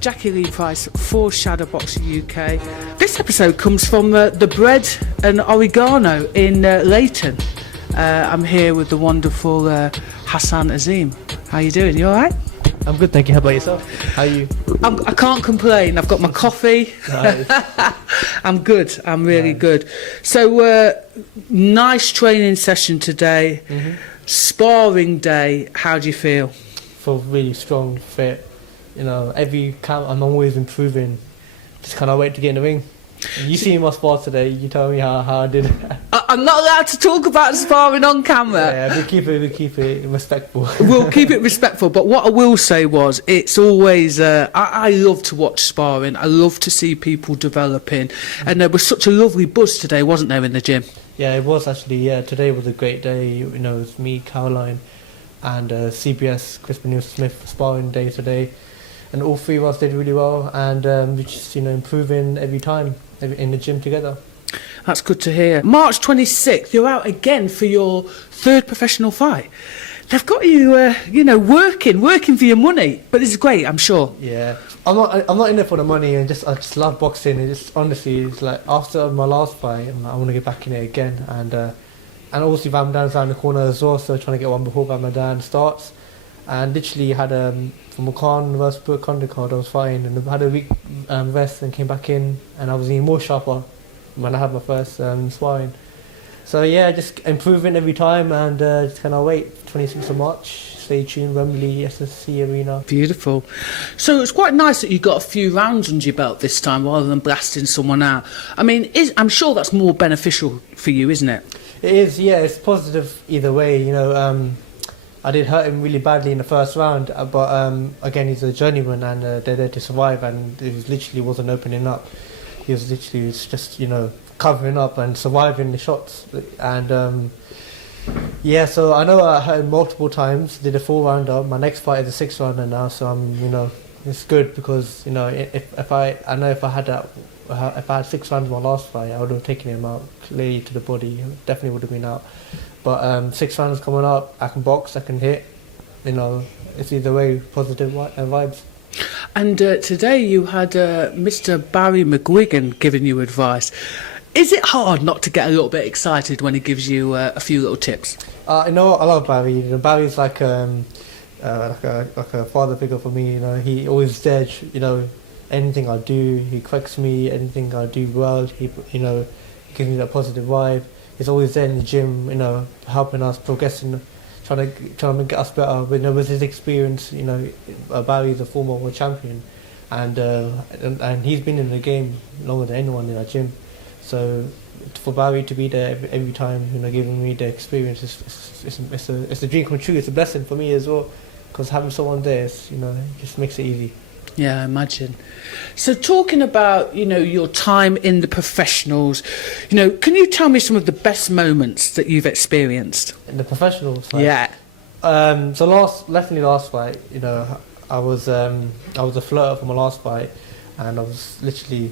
Jacqui-Lee Pryce for Shadowboxruk UK. This episode comes from the Bread and Oregano in Leighton. I'm here with the wonderful Hasan Azim. How you doing? You alright? I'm good, thank you. How about yourself? How are you? I can't complain. I've got my coffee. Nice. I'm good. I'm really good. So, nice training session today. Mm-hmm. Sparring day. How do you feel? Feel really strong, fit. You know, every camp I'm always improving. Just can't wait to get in the ring. You see my spar today. You tell me how I did. I'm not allowed to talk about sparring on camera. Yeah, we keep it respectful. We'll keep it respectful. But what I will say was, it's always. I love to watch sparring. I love to see people developing, and there was such a lovely buzz today, wasn't there, in the gym? Yeah, it was actually. Yeah, today was a great day. You know, it was me, Caroline, and CBS Crispin Smith sparring day today. And all three of us did really well, and we just, you know, improving every time in the gym together. That's good to hear. March 26th, you're out again for your third professional fight. They've got you, working for your money, but this is great, I'm sure. Yeah, I'm not in there for the money, and I just love boxing. And just honestly, it's like after my last fight, I want to get back in it again, and also Ramadan's around the corner as well, so trying to get one before Ramadan starts. And literally had from a Khan versus Brook undercard, I was fighting, and I had a week rest and came back in, and I was even more sharper when I had my first sparring. So yeah, just improving every time, and just cannot wait. 26th of March, stay tuned, Wembley SSC Arena. Beautiful. So it's quite nice that you got a few rounds under your belt this time rather than blasting someone out. I mean, I'm sure that's more beneficial for you, isn't it? It is, yeah. It's positive either way, you know. I did hurt him really badly in the first round, but again, he's a journeyman, and they're there to survive, and it literally wasn't opening up. He was literally just, you know, covering up and surviving the shots. And yeah, so I know I hurt him multiple times, did a 4-rounder. My next fight is a 6-rounder now, so you know, it's good because, you know, if I had 6 rounds in my last fight, I would have taken him out clearly to the body. Definitely would have been out. But 6 rounds coming up, I can box, I can hit. You know, it's either way, positive vibes. And today you had Mr. Barry McGuigan giving you advice. Is it hard not to get a little bit excited when he gives you a few little tips? You know what? I love Barry. You know, Barry's like a father figure for me. You know, he always there. You know, anything I do, he corrects me. Anything I do well, he gives me that positive vibe. He's always there in the gym, you know, helping us, progressing, trying to get us better. But, you know, with his experience, you know, Barry's a former world champion, and he's been in the game longer than anyone in our gym. So for Barry to be there every time, you know, giving me the experience, it's a dream come true. It's a blessing for me as well, because having someone there, you know, just makes it easy. Yeah, I imagine. So talking about, you know, your time in the professionals, you know, can you tell me some of the best moments that you've experienced? In the professionals fight? Yeah. So last fight, you know, I was a floater for my last fight, and I literally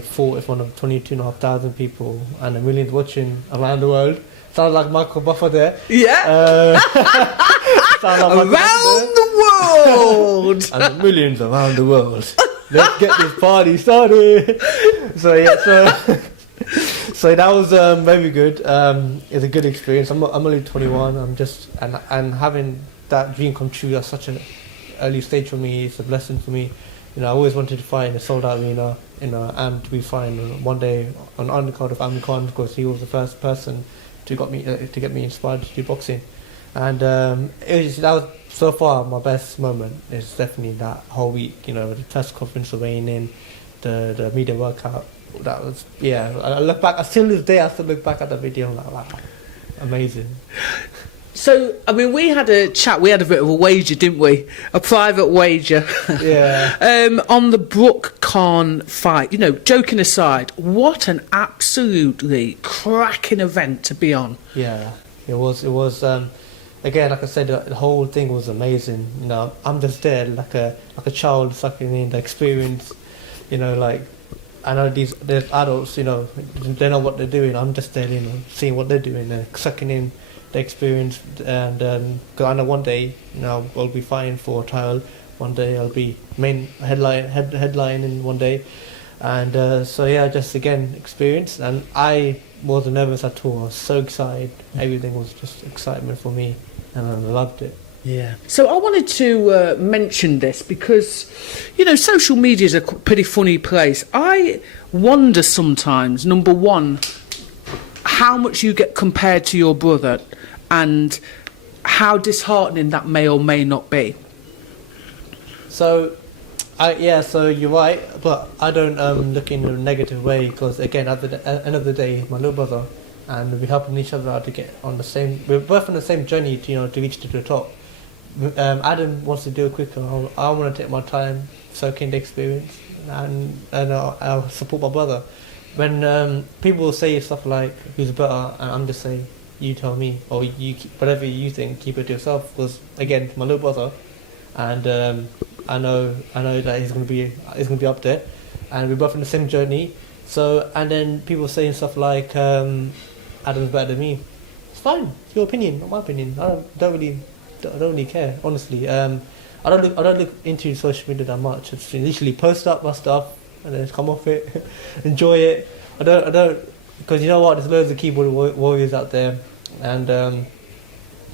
fought in front of 22,500 people and a million watching around the world. Sounds like Michael Buffer there. Yeah. Around the world. And millions around the world. Let's get this party started. So yeah, so that was very good. It's a good experience. I'm only 21. I'm just and having that dream come true at such an early stage for me, it's a blessing for me. You know, I always wanted to fight in a sold-out arena, you know, and to be fighting one day on undercard of Amir Khan, because he was the first person to get me inspired to do boxing. And that was so far my best moment. Is definitely that whole week. You know, the press conference, the weighing in, the media workout. That was, yeah. I look back. I still look back at the video. I'm like, wow, amazing. So, I mean, we had a chat. We had a bit of a wager, didn't we? A private wager. Yeah. On the Brook Khan fight. You know, joking aside, what an absolutely cracking event to be on. Yeah, it was. Again, like I said, the whole thing was amazing. You know, I'm just there like a child sucking in the experience. You know, like I know there's adults. You know, they know what they're doing. I'm just there, you know, seeing what they're doing and sucking in the experience. And cause I know one day, you know, we'll be fighting for a title. one day I'll be main headline in one day. And so yeah, just again experience, and I wasn't nervous at all. I was so excited. Everything was just excitement for me, and I loved it. Yeah. So I wanted to mention this because, you know, social media is a pretty funny place. I wonder sometimes, number one, how much you get compared to your brother and how disheartening that may or may not be. So, so you're right, but I don't look in a negative way, because again, at the end of the day, my little brother, and we're helping each other out to get on the same. We're both on the same journey to reach to the top. Adam wants to do it quicker. I want to take my time, soak in the experience, and I'll support my brother. When people say stuff like "who's better," and I'm just saying, "You tell me," or "You whatever you think, keep it to yourself." Because again, my little brother, and I know that he's gonna be up there, and we're both on the same journey. So, and then people saying stuff like Adam's better than me. It's fine. It's your opinion, not my opinion. I don't really care, honestly. I don't look into social media that much. It's literally post up my stuff and then come off it, enjoy it. I don't, because you know what? There's loads of keyboard warriors out there, and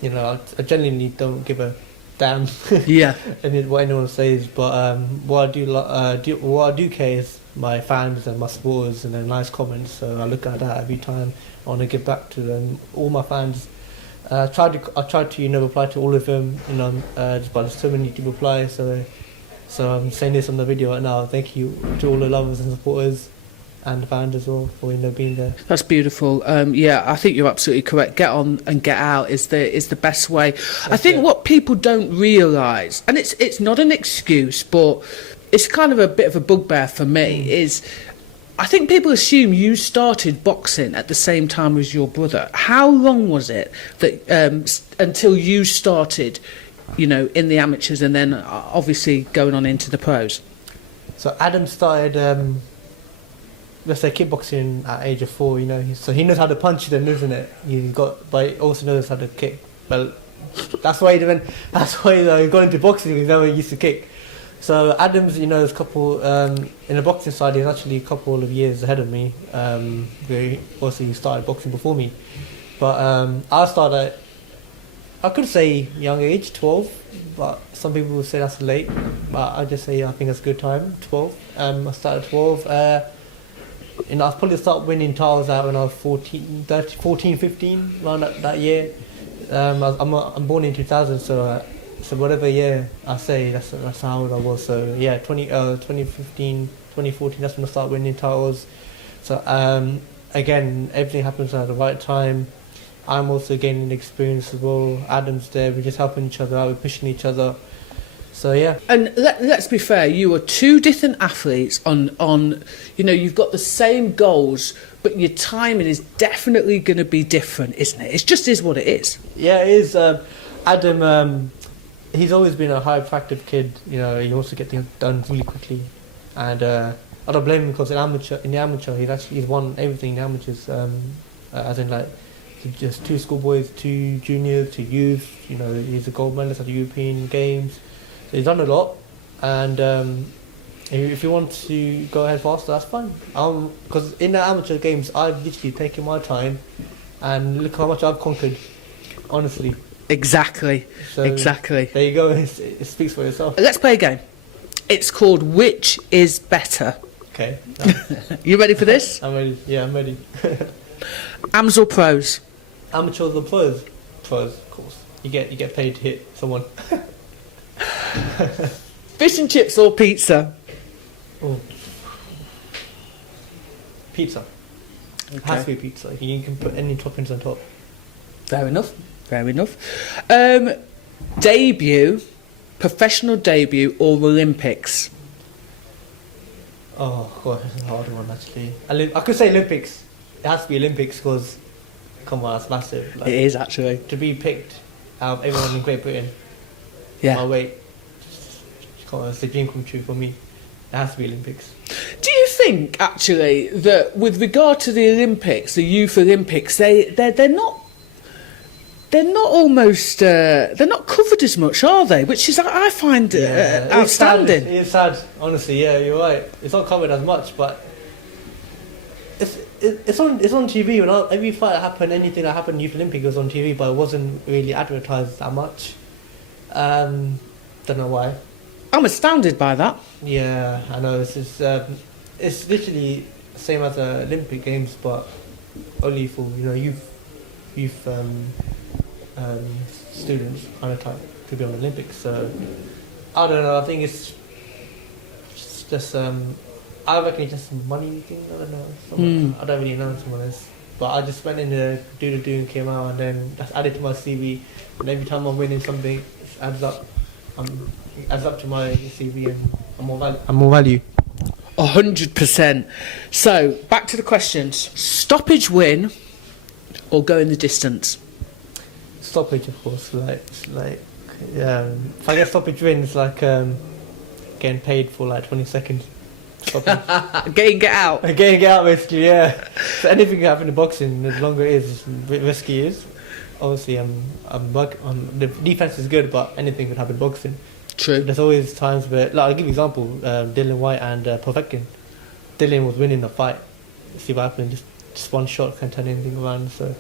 you know, I genuinely don't give a damn. Yeah. And what anyone says, but what I do care is my fans and my supporters and their nice comments. So I look at that every time. I want to give back to them, all my fans. I tried to reply to all of them, but there's so many to reply. So I'm saying this on the video right now. Thank you to all the lovers and supporters and the fans as well for being there. That's beautiful. Yeah, I think you're absolutely correct. Get on and get out is the best way. I think what people don't realise, and it's not an excuse, but it's kind of a bit of a bugbear for me, is I think people assume you started boxing at the same time as your brother. How long was it that until you started, in the amateurs and then obviously going on into the pros? So Adam started, let's say, kickboxing at age of 4. So he knows how to punch then, doesn't it? But he also knows how to kick. Well, that's why he got into boxing, because he never used to kick. So Adam's, is a couple, in the boxing side, he's actually a couple of years ahead of me. He started boxing before me. But I started, I could say young age, 12, but some people will say that's late. But I just say I think it's a good time, 12. I started at 12. I'll probably start winning titles out when I was 14, 15, around that year. I'm born in 2000, so whatever year I say, that's how old I was. So yeah, 2015, 2014, that's when I started winning titles. So again, everything happens at the right time. I'm also gaining experience as well. Adam's there, we're just helping each other out, we're pushing each other. So yeah. And let's be fair, you are two different athletes on you've got the same goals, but your timing is definitely going to be different, isn't it? It just is what it is. Yeah, it is. Adam, he's always been a high-attractive kid. He wants to get things done really quickly, and I don't blame him, because in the amateur he's won everything in the amateurs. As in, like, just 2 schoolboys, 2 juniors, 2 youth. He's a gold medalist at the European Games. So he's done a lot, and if you want to go ahead faster, that's fine. Because in the amateur games, I've literally taken my time, and look how much I've conquered. Honestly. Exactly. Exactly. There you go. It speaks for itself. Let's play a game. It's called Which is Better. Okay. You ready for this? I'm ready. Yeah, I'm ready. Ams or pros? Amateurs or pros? Pros, of course. You get paid to hit someone. Fish and chips or pizza? Oh. Pizza. Okay. It has to be pizza. You can put any toppings on top. Fair enough. Professional debut or Olympics? Oh god, that's a hard one actually. I could say Olympics. It has to be Olympics, because, come on, that's massive. It is actually. To be picked out of everyone in Great Britain. Yeah. My weight. It's a dream come true for me. It has to be Olympics. Do you think actually that with regard to the Olympics, the Youth Olympics, they're not they're not covered as much, are they? Which is, I find, outstanding. It's sad, honestly. Yeah, you're right. It's not covered as much, but it's on TV. Every fight that happened, anything that happened in Youth Olympic was on TV, but it wasn't really advertised that much. Don't know why. I'm astounded by that. Yeah, I know. It's literally the same as the Olympic Games, but only for youth students kind of type to be on the Olympics. So I don't know. I think it's just I reckon it's just a money thing. I don't know. I don't really know, to be honest. But I just went in there, do and came out, and then that's added to my CV. And every time I'm winning something, it adds up. It adds up to my CV, and I'm more value. 100%. So back to the questions: stoppage win or go in the distance? Stoppage, of course. If I get stoppage win, it's like getting paid for like 20 seconds. Get out. Get out, basically. Yeah. So anything can happen in boxing. The longer it is, the risky it is. Obviously, the defense is good, but anything could happen in boxing. True. There's always times where, like, I'll give you an example. Dylan White and Povetkin. Dylan was winning the fight. See what happened. Just one shot can turn anything around. So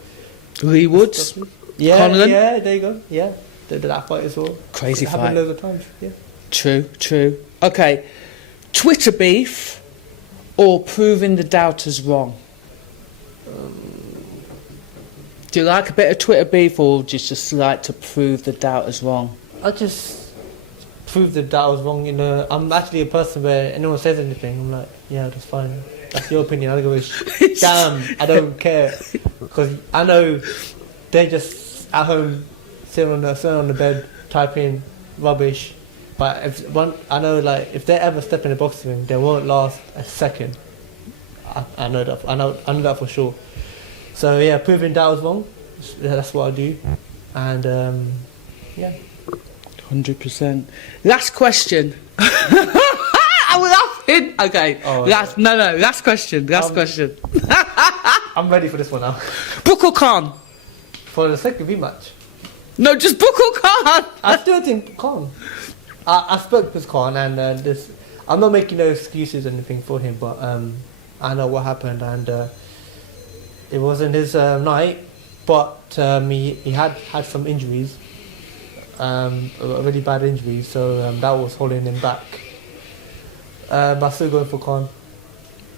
Lee Woods. Yeah, Conlon. yeah, there you go. Yeah, that fight as well. Crazy fight. Happened loads of times. Yeah. True. Okay, Twitter beef or proving the doubters wrong? Do you like a bit of Twitter beef, or just like to prove the doubters wrong? I just prove the doubters wrong. I'm actually a person where anyone says anything, I'm like, yeah, that's fine. That's your opinion. I go, damn, I don't care, because I know they're just at home sitting on the bed typing rubbish. But I know, like, if they ever step in the boxing ring, they won't last a second. I know that. I know that for sure. So yeah, proving doubters wrong. That's what I do, and yeah. 100%. Last question. I'm laughing. Okay. Oh, last question. Last question. I'm ready for this one now. Brook or Khan? For the second rematch. No, just Brook or Khan. I still think Khan. I spoke with Khan, and I'm not making no excuses or anything for him, but I know what happened, and it wasn't his night, but he had some injuries, a really bad injury, so that was holding him back. But I'm still going for Khan.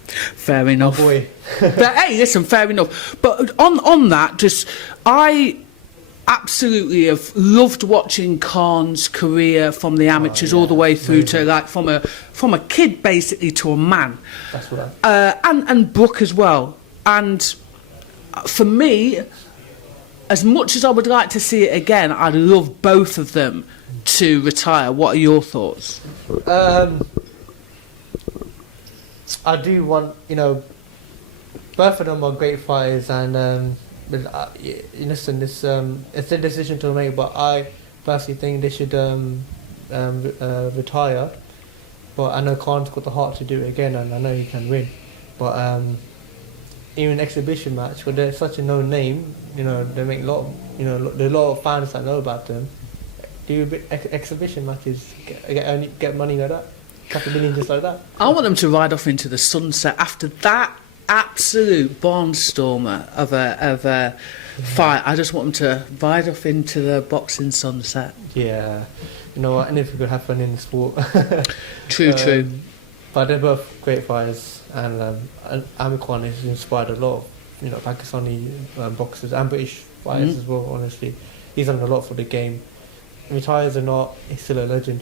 Fair enough. Oh boy. But hey, listen, fair enough. But on that, I absolutely have loved watching Khan's career from the amateurs all the way through to, like, from a kid basically to a man. That's right. And Brook as well. And for me, as much as I would like to see it again, I'd love both of them to retire. What are your thoughts? I do want, both of them are great fighters, and listen, it's a decision to make, but I personally think they should retire. But I know Khan's got the heart to do it again, and I know he can win. But even exhibition match, where they're such a known name, they make a lot of, there are a lot of fans that know about them. Do exhibition matches, get money like that, couple million just like that. I want them to ride off into the sunset after that absolute barnstormer of a fight. I just want them to ride off into the boxing sunset. Yeah, you know what? Anything could happen in the sport. True. But they're both great fighters, and Amir Khan has inspired a lot of Pakistani boxers and British fighters as well. Honestly, he's done a lot for the game. Retires or not, he's still a legend.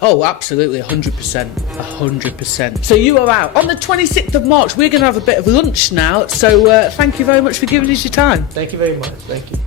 Oh, absolutely, 100%. So you are out. On the 26th of March, we're going to have a bit of lunch now, so thank you very much for giving us your time. Thank you very much. Thank you.